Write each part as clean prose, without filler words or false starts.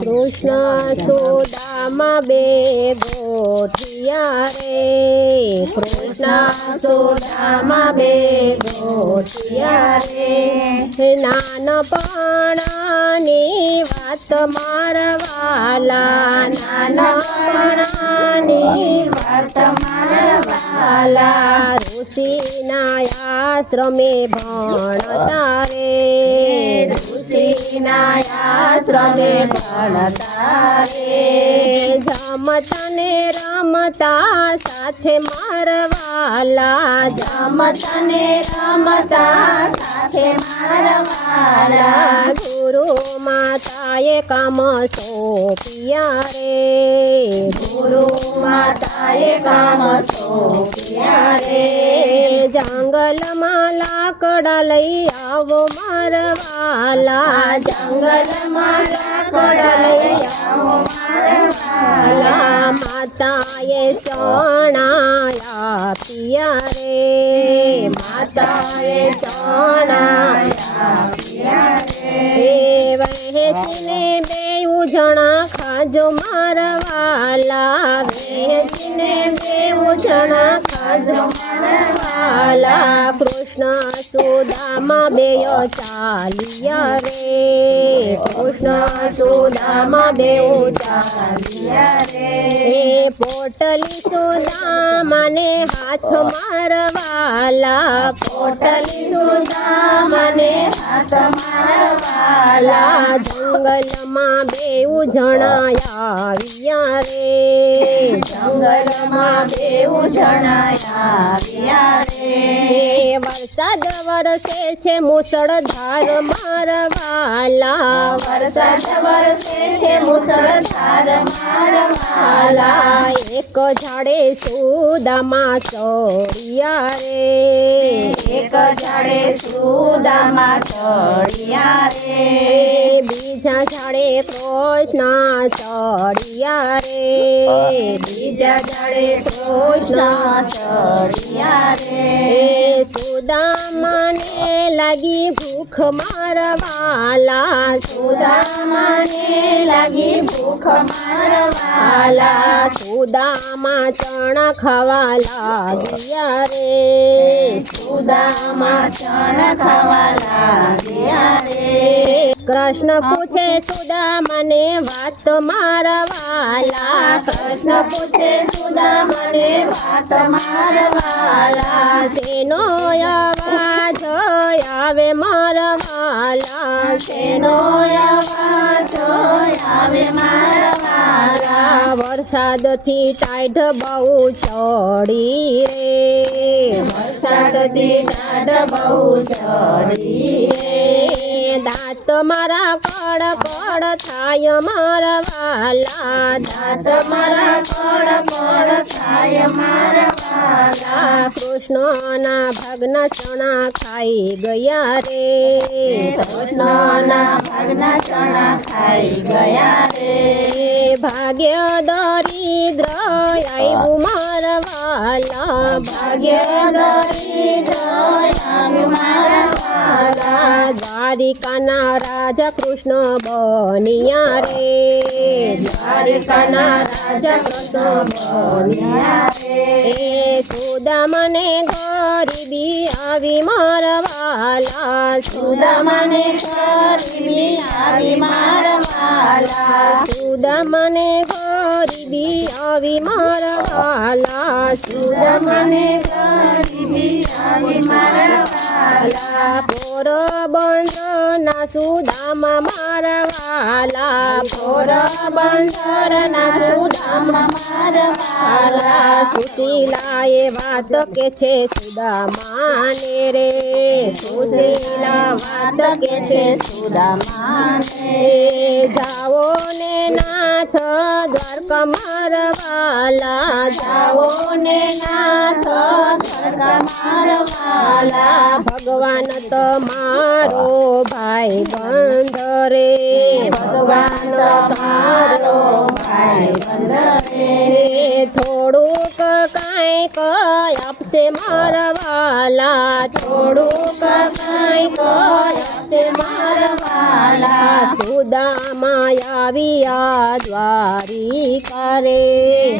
કૃષ્ણ સુદામા બે ગોઠિયા રે, કૃષ્ણ સુદામા બે ગોઠિયા રે, નાનપણાની વાત મારવાલા, નાનપણાની વાત મારવાલા, ઋષિના આશ્રમે ભણતા રે, ઋષિના આશ્રમે ભણતા રે, જમતા ને રમતા સાથે મારવાલા, જમતા ને રમતા સાથે મારવાલા, ગુરુ માતાએ કામ સોંપ્યા રે, ગુરુ માતાએ કામ સોંપ્યા રે, જંગલમાં લાકડા લઈ આવો મારવાલા, જંગલમાં લાકડા લઈ આવો મારવાલા, માતાએ ચણા આપ્યા રે, માતાએ ચણા આપ્યા રે, વહેંચીને બેઉ જણા ખાજો મારવાલા, વહેંચીને બેઉ જણા ખાજો મારવાલા, કૃષ્ણ સુદામા બેય ચાલ્યા રે, કૃષ્ણ સુદામા બેઉ ચાલ્યા રે, પોટલી સુદામાને હાથ મારવાલા, પોટલી સુદામાને હાથ મારવાલા, જંગલમાં બેઉ જણા આવ્યા રે, જંગલમાં બેઉ જણા આવ્યા રે, વરસાદ વરસે છે મુસળધાર મારવાલા, વરસાદ વરસે છે મુસળધાર મારવાલા, એક ઝાડે સુદામા ચડ્યા રે, એક ઝાડે સુદામા ચડ્યા રે, બીજા ઝાડે કૃષ્ણ ચડ્યા રે, બીજા ઝાડે કૃષ્ણ ચડ્યા રે, સુદામાને લાગી ભૂખ મારવાલા, સુદામાને લાગી ભૂખ મારવાલા, સુદામા ચણા ખાવા લાગ્યા રે, સુદામા ચણા ખાવા લાગ્યા રે, કૃષ્ણ પૂછે સુદામાને વાત મારવાલા, કૃષ્ણ પૂછે સુદામાને વાત મારવાલા, તેનો અવાજ આવે મારવાલા, તેનો અવાજ આવે મારવાલા, વરસાદથી ટાઢ બહુ ચડી રે, વરસાદથી ટાઢ બહુ ચડી રે, દાંત મારા કડ કડ થાય મારવાલા, દાંત મારા કડ કડ થાય મારવાલા, કૃષ્ણના ભાગના ચણા ખાઈ ગયા રે, કૃષ્ણના ભાગના ચણા ખાઈ ગયા રે, ભાગ્ય દરિદ્ર આવ્યું મારવાલા, ભાગ્ય દરિદ્ર આવ્યું મારવાલા, દ્વારિકાના રાજા કૃષ્ણ બન્યા રે, દ્વારિકાના રાજા કૃષ્ણ બન્યા રે, સુદામાને ગરીબી આવી મારવાલા, સુદામાને ગરીબી આવી મારવાલા, સુદામાને ગરીબી આવી મારવાલા, સુદામાને ગરીબી આવી મારવાલા, પોરબંદરના સુદામા મારવાલા, પોરબંદરના સુદામા મારવાલા, સુશીલાએ વાત કે છે સુદામાને રે, સુશીલા વાત કે છે સુદામાને, જાઓ ને નાથ દ્વારકા મારવાલા, જાઓ ને નાથ દ્વારકા મારવાલા, ભગવાન તમારો ભાઈ બંધ રે, ભગવાન તમારો ભાઈ બંધ રે, થોડુંક કાંઈક આપશે મારવાલા, થોડુંક કાંઈક આપશે મારવાલા, મારવાલા સુદામા આવ્યા દ્વારિકા રે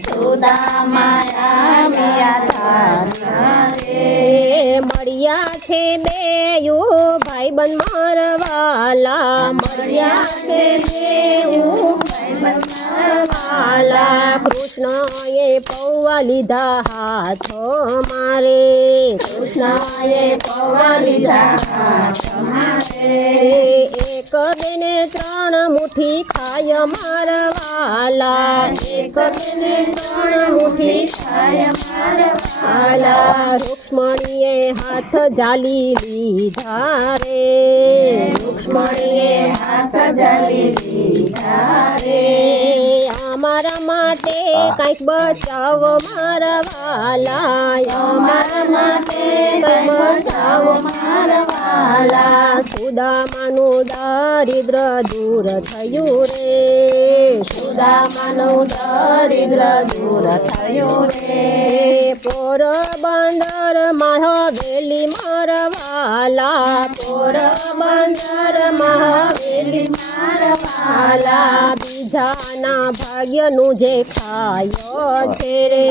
સુદામા આવ્યા દ્વારિકા મળ્યા છે બેયું ભાઈબંધ મારવાલા મળ્યા છે બેયું ભાઈબંધ મારવાલા કૃષ્ણએ પૌવા લીધા હાથો મારે કૃષ્ણએ પૌવા લીધા હાથ મારે એક બે ને ત્રણ મુઠ્ઠી ખાય મારવાલા એક ને ત્રણ મુઠ્ઠી ખાય મારવાલા રૂક્ષ્મણીએ હાથ જાલી લીધા રે રૂક્ષ્મણીએ હાથ જાલી લીધા રે અમારા માટે કંઈક બચાવ મારવાલા અમારા માટે કંઈક બચાવ મારવાલા સુદામાનું દારિદ્ર દૂર થયું રે સુદામાનું દારિદ્ર દૂર થયું રે પોરબંદર મહાવેલી મારવાલા પોરબંદર મહાવેલી મારવાલા બીજાના ભાગ્યનું જે ખાયો છે રે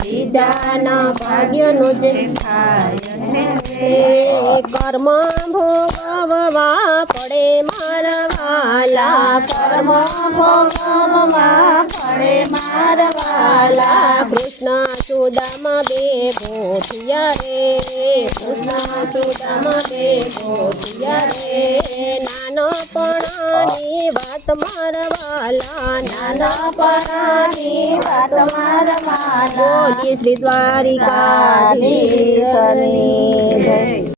બીજાના ભાગ્યનું જે ખાય છે કર્મ ભોગવવા પડે મારવાલા કર્મ ભોગવવા પડે મારવાલા કૃષ્ણ સુદામા બે ગોઠિયા રે કૃષ્ણ સુદામા બે ગોઠિયા રે નાનપણાની વાત મારવાલા નાનપણાની વાત મારવાલા બોલી શ્રી દ્વારિકાધીશની જય.